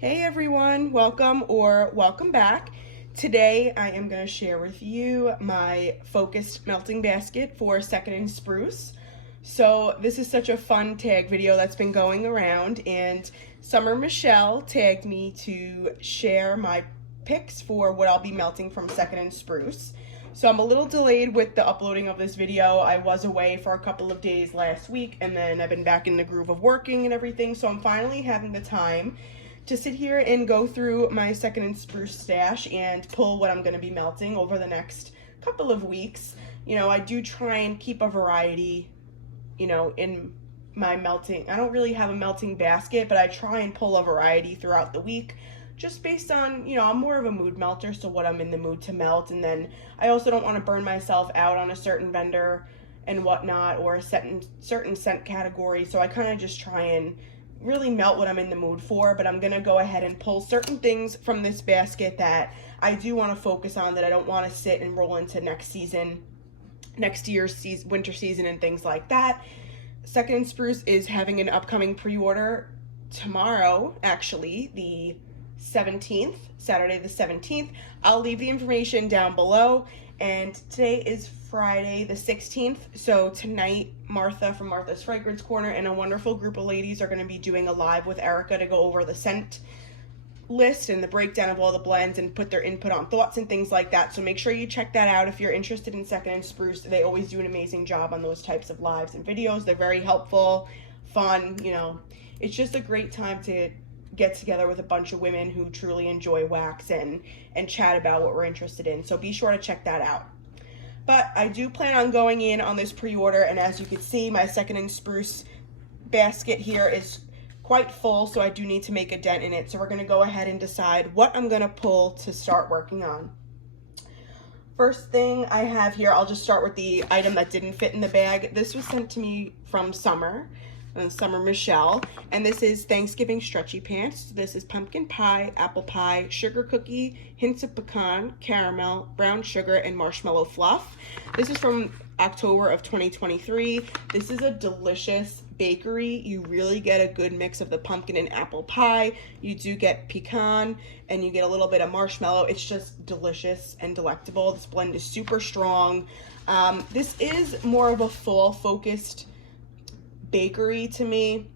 Hey everyone, welcome or welcome back. Today I am going to share with you my focused melting basket for Second and Spruce. So this is such a fun tag video that's been going around, and Summer Michelle tagged me to share my picks for what I'll be melting from Second and Spruce. So I'm a little delayed with the uploading of this video. I was away for a couple of days last week, and then I've been back in the groove of working and everything, so I'm finally having the time to sit here and go through my Second and Spruce stash and pull what I'm going to be melting over the next couple of weeks. You know, I do try and keep a variety, in my melting. I don't really have a melting basket, but I try and pull a variety throughout the week just based on, I'm more of a mood melter, so what I'm in the mood to melt. And then I also don't want to burn myself out on a certain vendor and whatnot, or a certain scent category, so I kind of just try and really melt what I'm in the mood for. But I'm gonna go ahead and pull certain things from this basket that I do want to focus on, that I don't want to sit and roll into next year's winter season and things like that. Second and Spruce is having an upcoming pre-order tomorrow, actually, the 17th, Saturday the 17th. I'll leave the information down below. And today is Friday the 16th, so tonight Martha from Martha's Fragrance Corner and a wonderful group of ladies are going to be doing a live with Erica to go over the scent list and the breakdown of all the blends and put their input on thoughts and things like that. So make sure you check that out if you're interested in Second and Spruce. They always do an amazing job on those types of lives and videos. They're very helpful, fun, it's just a great time to get together with a bunch of women who truly enjoy wax and chat about what we're interested in. So be sure to check that out. But I do plan on going in on this pre-order, and as you can see, my Second and Spruce basket here is quite full, so I do need to make a dent in it. So we're going to go ahead and decide what I'm going to pull to start working on. First thing I have here, I'll just start with the item that didn't fit in the bag. This was sent to me from Summer Michelle, and this is Thanksgiving stretchy pants. This is pumpkin pie, apple pie, sugar cookie, hints of pecan, caramel, brown sugar, and marshmallow fluff. This is from October of 2023. This is a delicious bakery. You really get a good mix of the pumpkin and apple pie. You do get pecan and you get a little bit of marshmallow. It's just delicious and delectable. This blend is super strong. This is more of a fall focused bakery to me,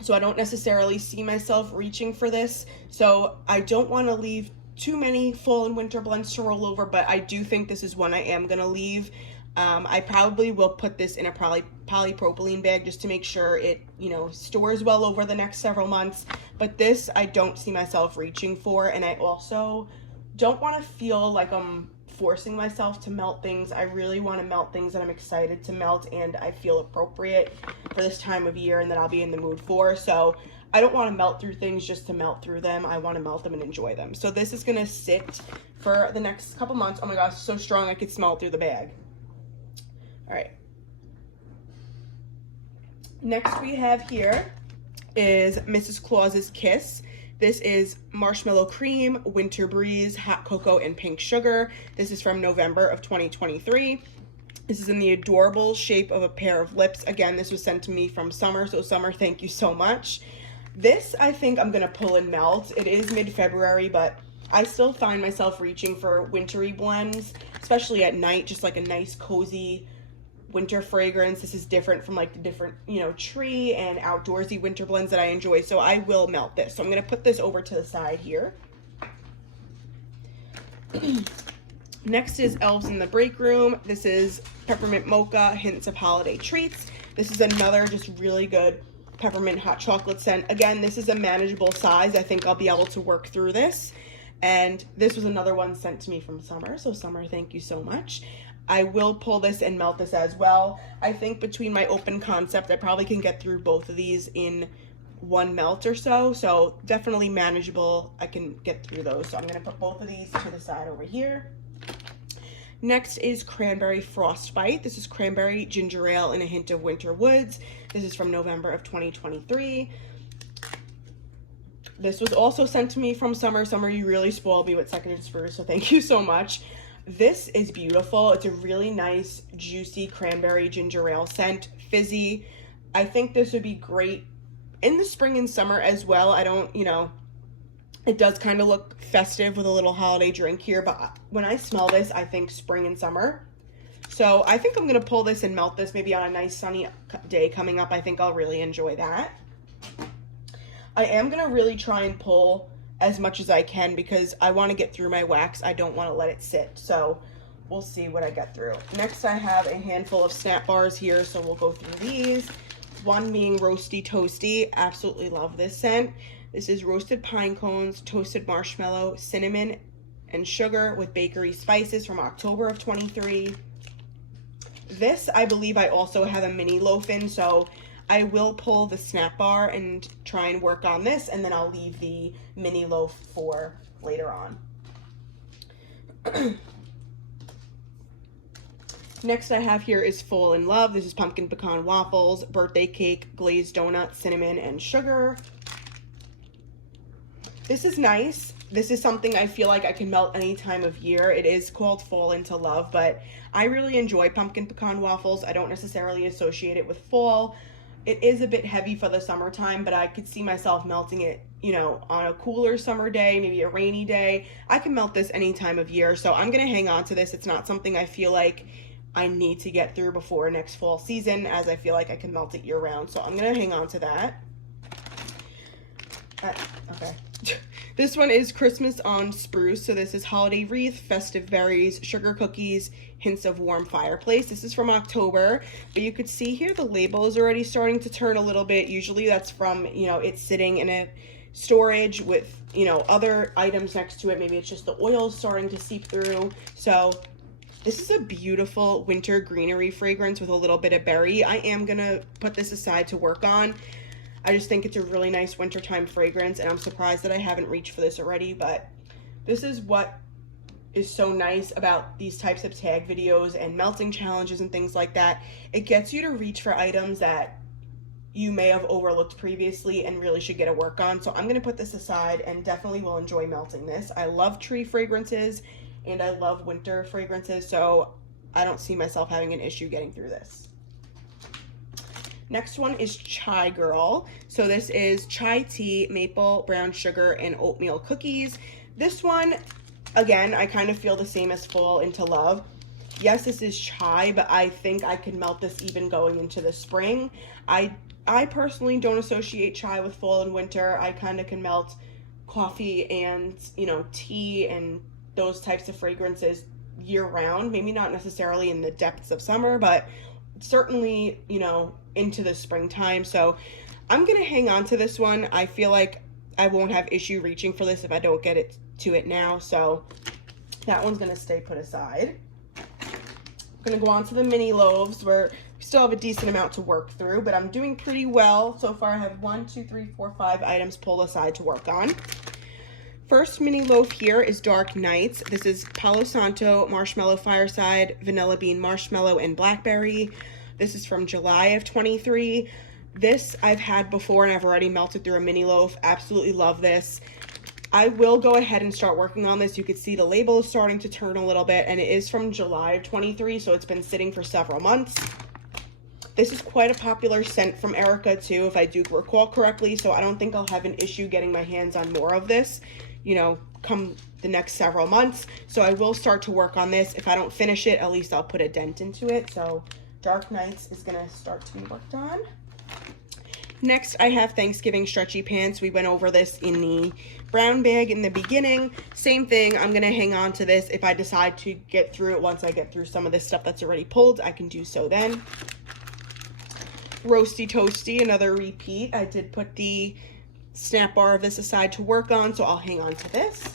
so I don't necessarily see myself reaching for this. So I don't want to leave too many fall and winter blends to roll over, but I do think this is one I am going to leave. I probably will put this in a polypropylene bag just to make sure it, stores well over the next several months. But this I don't see myself reaching for, and I also don't want to feel like I'm forcing myself to melt things. I really want to melt things that I'm excited to melt and I feel appropriate for this time of year and that I'll be in the mood for. So I don't want to melt through things just to melt through them. I want to melt them and enjoy them. So this is going to sit for the next couple months. Oh my gosh, so strong I could smell it through the bag. All right. Next we have here is Mrs. Claus's Kiss. This is marshmallow cream, winter breeze, hot cocoa, and pink sugar. This is from November of 2023. This is in the adorable shape of a pair of lips. Again, this was sent to me from Summer, so Summer, thank you so much. This I think I'm gonna pull and melt. It is mid-February, but I still find myself reaching for wintry blends, especially at night, just like a nice cozy winter fragrance. This is different from like the different, tree and outdoorsy winter blends that I enjoy. So I will melt this. So I'm going to put this over to the side here. Next is Elves in the Break Room. This is peppermint mocha, hints of holiday treats. This is another just really good peppermint hot chocolate scent. Again, this is a manageable size. I think I'll be able to work through this. And this was another one sent to me from Summer. So Summer, thank you so much. I will pull this and melt this as well. I think between my open concept, I probably can get through both of these in one melt or so. So definitely manageable. I can get through those. So I'm going to put both of these to the side over here. Next is Cranberry Frostbite. This is cranberry, ginger ale, and a hint of winter woods. This is from November of 2023. This was also sent to me from Summer. Summer, you really spoiled me with Second and Spruce, so thank you so much. This is beautiful. It's a really nice, juicy cranberry ginger ale scent, fizzy. I think this would be great in the spring and summer as well. I don't, It does kind of look festive with a little holiday drink here, but when I smell this, I think spring and summer. So I think I'm going to pull this and melt this maybe on a nice sunny day coming up. I think I'll really enjoy that. I am going to really try and pull as much as I can because I want to get through my wax. I don't want to let it sit. So we'll see what I get through. Next, I have a handful of snap bars here, so we'll go through these. One being Roasty Toasty. Absolutely love this scent. This is roasted pine cones, toasted marshmallow, cinnamon, and sugar with bakery spices from October of 23. This, I believe I also have a mini loaf in, so I will pull the snap bar and try and work on this, and then I'll leave the mini loaf for later on. Next I have here is Fall in Love. This is pumpkin pecan waffles, birthday cake, glazed donut, cinnamon, and sugar. This is nice. This is something I feel like I can melt any time of year. It is called Fall into Love, but I really enjoy pumpkin pecan waffles. I don't necessarily associate it with fall. It is a bit heavy for the summertime, but I could see myself melting it, you know, on a cooler summer day, maybe a rainy day. I can melt this any time of year, so I'm going to hang on to this. It's not something I feel like I need to get through before next fall season, as I feel like I can melt it year round. So I'm going to hang on to that. Okay. This one is Christmas on Spruce. So this is holiday wreath, festive berries, sugar cookies, hints of warm fireplace. This is from October, but you could see here the label is already starting to turn a little bit. Usually that's from, you know, it's sitting in a storage with, you know, other items next to it. Maybe it's just the oil starting to seep through. So this is a beautiful winter greenery fragrance with a little bit of berry. I am gonna put this aside to work on. I just think it's a really nice wintertime fragrance, and I'm surprised that I haven't reached for this already, but this is what is so nice about these types of tag videos and melting challenges and things like that. It gets you to reach for items that you may have overlooked previously and really should get a work on. So I'm going to put this aside and definitely will enjoy melting this. I love tree fragrances and I love winter fragrances, so I don't see myself having an issue getting through this. Next one is Chai Girl. So this is chai tea, maple, brown sugar, and oatmeal cookies. This one, again, I kind of feel the same as Fall into Love. Yes, this is chai, but I think I can melt this even going into the spring. I personally don't associate chai with fall and winter. I kind of can melt coffee and, you know, tea and those types of fragrances year round. Maybe not necessarily in the depths of summer, but certainly, you know, into the springtime. So I'm gonna hang on to this one. I feel like I won't have issue reaching for this if I don't get it to it now, so that one's gonna stay put aside. I'm gonna go on to the mini loaves where we still have a decent amount to work through, but I'm doing pretty well so far. I have 1, 2, 3, 4, 5 items pulled aside to work on. First mini loaf here is Dark Nights. This is Palo Santo, Marshmallow Fireside, Vanilla Bean Marshmallow, and Blackberry. This is from July of 23. This I've had before and I've already melted through a mini loaf. Absolutely love this. I will go ahead and start working on this. You can see the label is starting to turn a little bit, and it is from July of 23, so it's been sitting for several months. This is quite a popular scent from Erica too, if I do recall correctly, so I don't think I'll have an issue getting my hands on more of this, you know, come the next several months. So I will start to work on this. If I don't finish it, at least I'll put a dent into it. So Dark Nights is gonna start to be worked on. Next, I have Thanksgiving Stretchy Pants. We went over this in the brown bag in the beginning. Same thing, I'm gonna hang on to this. If I decide to get through it, once I get through some of this stuff that's already pulled, I can do so then. Roasty Toasty, another repeat. I did put the snap bar of this aside to work on, so I'll hang on to this.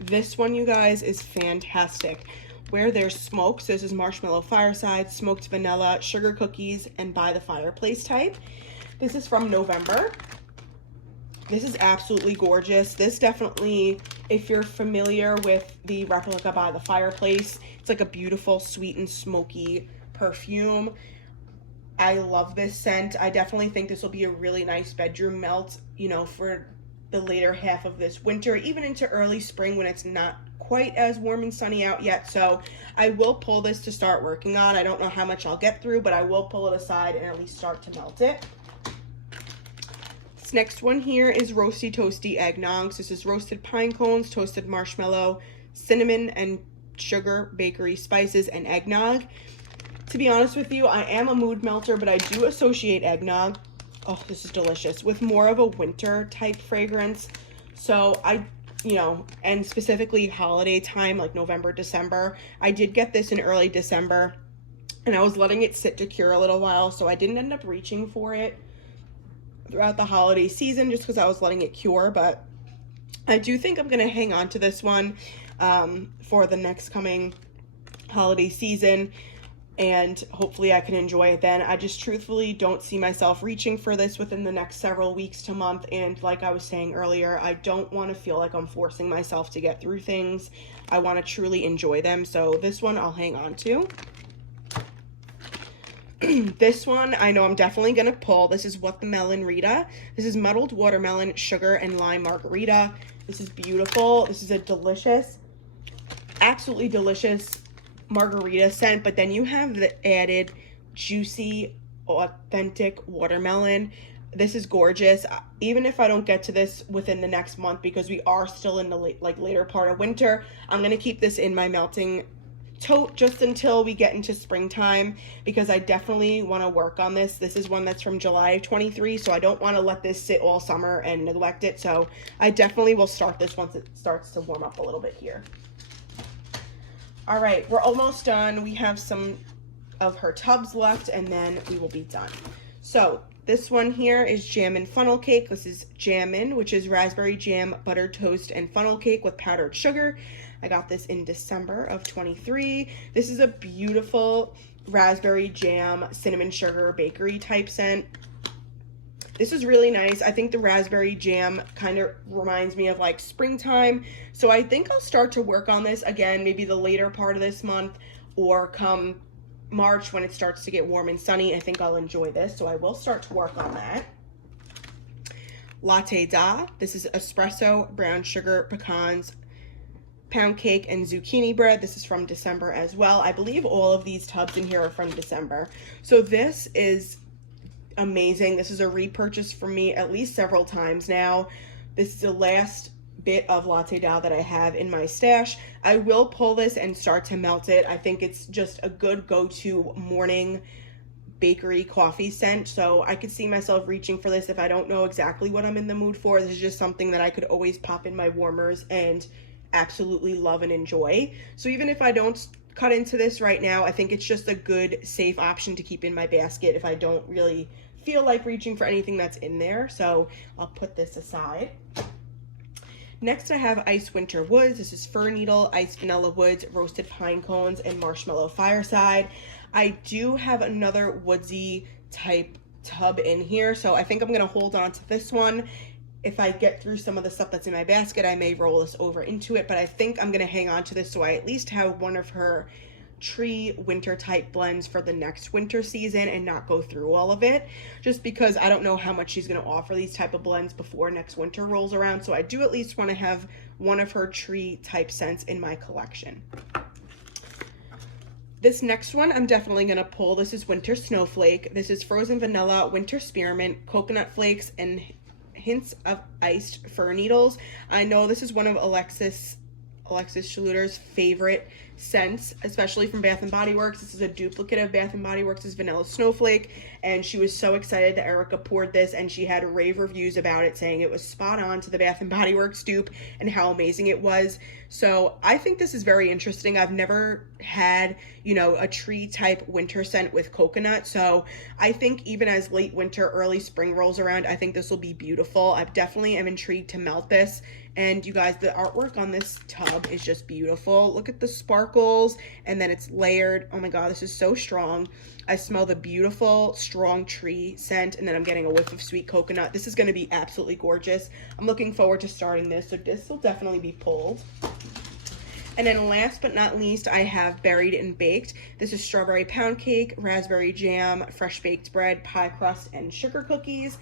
This one, you guys, is fantastic. Where there's smoke, so this is Marshmallow Fireside, smoked vanilla, sugar cookies, and by the fireplace type. This is from November. This is absolutely gorgeous. This definitely, if you're familiar with the replica by the fireplace, it's like a beautiful sweet and smoky perfume. I love this scent. I definitely think this will be a really nice bedroom melt, you know, for the later half of this winter, even into early spring when it's not quite as warm and sunny out yet. So I will pull this to start working on. I don't know how much I'll get through, but I will pull it aside and at least start to melt it. This next one here is Roasty Toasty Eggnogs. This is roasted pine cones, toasted marshmallow, cinnamon and sugar, bakery spices, and eggnog. To be honest with you, I am a mood melter, but I do associate eggnog, oh, this is delicious, with more of a winter type fragrance. So and specifically holiday time, like November, December. I did get this in early December, and I was letting it sit to cure a little while, so I didn't end up reaching for it throughout the holiday season just because I was letting it cure. But I do think I'm going to hang on to this one for the next coming holiday season, and hopefully I can enjoy it then. I just truthfully don't see myself reaching for this within the next several weeks to month, and like I was saying earlier, I don't want to feel like I'm forcing myself to get through things. I want to truly enjoy them, so this one I'll hang on to. This one I know I'm definitely gonna pull. This is What the Melon Rita. This is muddled watermelon, sugar, and lime margarita. This is beautiful. This is a delicious, absolutely delicious margarita scent, but then you have the added juicy, authentic watermelon. This is gorgeous. Even if I don't get to this within the next month, because we are still in the later part of winter, I'm gonna keep this in my melting tote just until we get into springtime, because I definitely want to work on this. This is one that's from July of 23, so I don't want to let this sit all summer and neglect it. So I definitely will start this once it starts to warm up a little bit here. All right, we're almost done. We have some of her tubs left, and then we will be done. So this one here is Jammin' Funnel Cake. This is Jammin', which is raspberry jam, buttered toast, and funnel cake with powdered sugar. I got this in December of 23. This is a beautiful raspberry jam, cinnamon sugar, bakery type scent. This is really nice. I think the raspberry jam kind of reminds me of like springtime. So I think I'll start to work on this again, maybe the later part of this month, or come March when it starts to get warm and sunny. I think I'll enjoy this. So I will start to work on that. Latte Da. This is espresso, brown sugar, pecans, pound cake, and zucchini bread. This is from December as well. I believe all of these tubs in here are from December. So this is amazing. This is a repurchase for me at least several times now. This is the last bit of Latte Da that I have in my stash. I will pull this and start to melt it. I think it's just a good go-to morning bakery coffee scent, so I could see myself reaching for this if I don't know exactly what I'm in the mood for. This is just something that I could always pop in my warmers and absolutely love and enjoy. So even if I don't cut into this right now, I think it's just a good, safe option to keep in my basket if I don't really feel like reaching for anything that's in there. So I'll put this aside. Next I have Ice Winter Woods. This is Fir Needle, Iced Vanilla Woods, Roasted Pine Cones, and Marshmallow Fireside. I do have another woodsy type tub in here, so I think I'm gonna hold on to this one. If I get through some of the stuff that's in my basket, I may roll this over into it, but I think I'm gonna hang on to this so I at least have one of her tree winter type blends for the next winter season and not go through all of it, just because I don't know how much she's gonna offer these type of blends before next winter rolls around. So I do at least wanna have one of her tree type scents in my collection. This next one I'm definitely gonna pull. This is Winter Snowflake. This is frozen vanilla, winter spearmint, coconut flakes, and hints of iced fir needles. I know this is one of Alexis Schluter's favorite scents, especially from Bath & Body Works. This is a duplicate of Bath & Body Works' Vanilla Snowflake, and she was so excited that Erica poured this, and she had rave reviews about it, saying it was spot on to the Bath & Body Works dupe and how amazing it was. So I think this is very interesting. I've never had, a tree type winter scent with coconut, so I think even as late winter, early spring rolls around, I think this will be beautiful. I definitely am intrigued to melt this. And you guys, the artwork on this tub is just beautiful. Look at the sparkles, and then it's layered. Oh my God, this is so strong. I smell the beautiful, strong tree scent, and then I'm getting a whiff of sweet coconut. This is gonna be absolutely gorgeous. I'm looking forward to starting this, so this will definitely be pulled. And then last but not least, I have Buried and Baked. This is strawberry pound cake, raspberry jam, fresh baked bread, pie crust, and sugar cookies.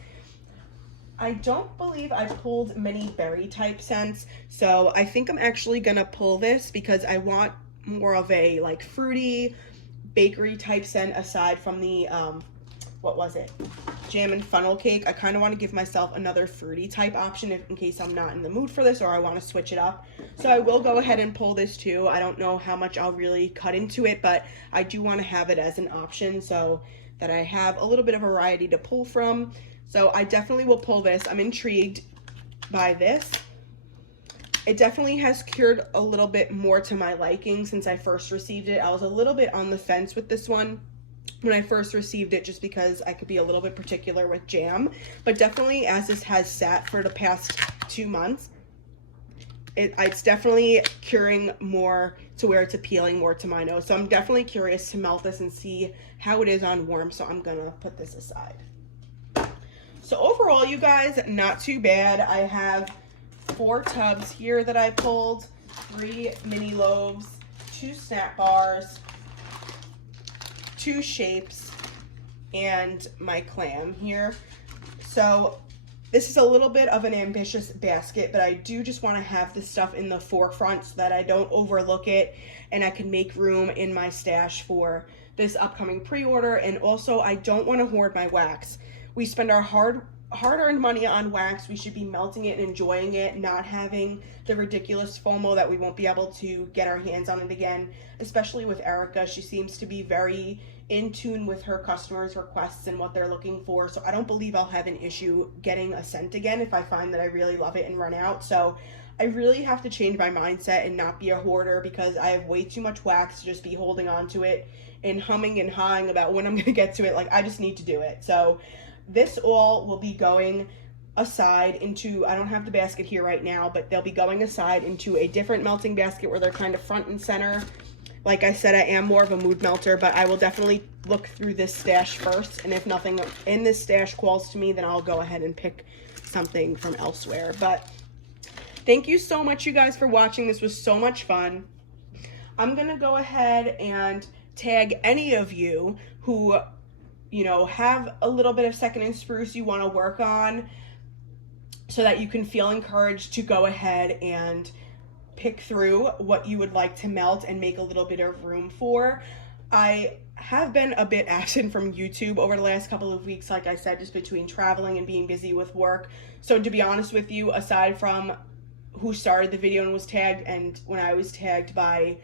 I don't believe I pulled many berry type scents, so I think I'm actually gonna pull this because I want more of a like fruity bakery type scent aside from the what was it? Jam and funnel cake. I kind of want to give myself another fruity type option in case I'm not in the mood for this or I want to switch it up. So I will go ahead and pull this too. I don't know how much I'll really cut into it, but I do want to have it as an option so that I have a little bit of variety to pull from. So I definitely will pull this. I'm intrigued by this. It definitely has cured a little bit more to my liking since I first received it. I was a little bit on the fence with this one when I first received it just because I could be a little bit particular with jam. But definitely as this has sat for the past 2 months, it's definitely curing more to where it's appealing more to my nose. So I'm definitely curious to melt this and see how it is on warm. So I'm gonna put this aside. So overall, you guys, not too bad. I have 4 tubs here that I pulled, 3 mini loaves, 2 snap bars, 2 shapes, and my clam here. So this is a little bit of an ambitious basket, but I do just want to have this stuff in the forefront so that I don't overlook it and I can make room in my stash for this upcoming pre-order. And also I don't want to hoard my wax. We spend our hard-earned money on wax. We should be melting it and enjoying it, not having the ridiculous FOMO that we won't be able to get our hands on it again, especially with Erica. She seems to be very in tune with her customers' requests and what they're looking for. So I don't believe I'll have an issue getting a scent again if I find that I really love it and run out. So I really have to change my mindset and not be a hoarder because I have way too much wax to just be holding on to it and humming and hawing about when I'm gonna get to it. Like, I just need to do it. So this all will be going aside into, I don't have the basket here right now, but they'll be going aside into a different melting basket where they're kind of front and center. Like I said, I am more of a mood melter, but I will definitely look through this stash first. And if nothing in this stash calls to me, then I'll go ahead and pick something from elsewhere. But thank you so much, you guys, for watching. This was so much fun. I'm going to go ahead and tag any of you who, you know, have a little bit of second and spruce you want to work on so that you can feel encouraged to go ahead and pick through what you would like to melt and make a little bit of room for. I have been a bit absent from YouTube over the last couple of weeks, like I said, just between traveling and being busy with work. So to be honest with you, aside from who started the video and was tagged, and when I was tagged by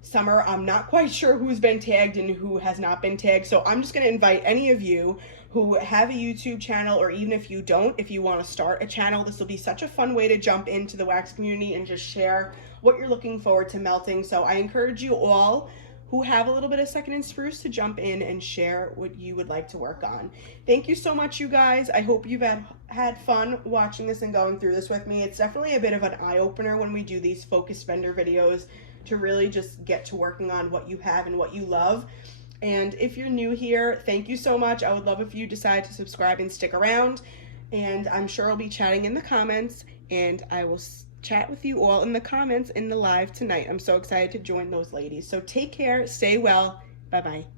Summer, I'm not quite sure who's been tagged and who has not been tagged. So I'm just going to invite any of you who have a YouTube channel, or even if you don't, if you want to start a channel, this will be such a fun way to jump into the wax community and just share what you're looking forward to melting. So I encourage you all who have a little bit of second and spruce to jump in and share what you would like to work on. Thank you so much, you guys. I hope you've had fun watching this and going through this with me. It's definitely a bit of an eye-opener when we do these focused vendor videos to really just get to working on what you have and what you love. And if you're new here, thank you so much. I would love if you decide to subscribe and stick around. And I'm sure I'll be chatting in the comments, and I will chat with you all in the comments in the live tonight. I'm so excited to join those ladies. So take care, stay well, bye-bye.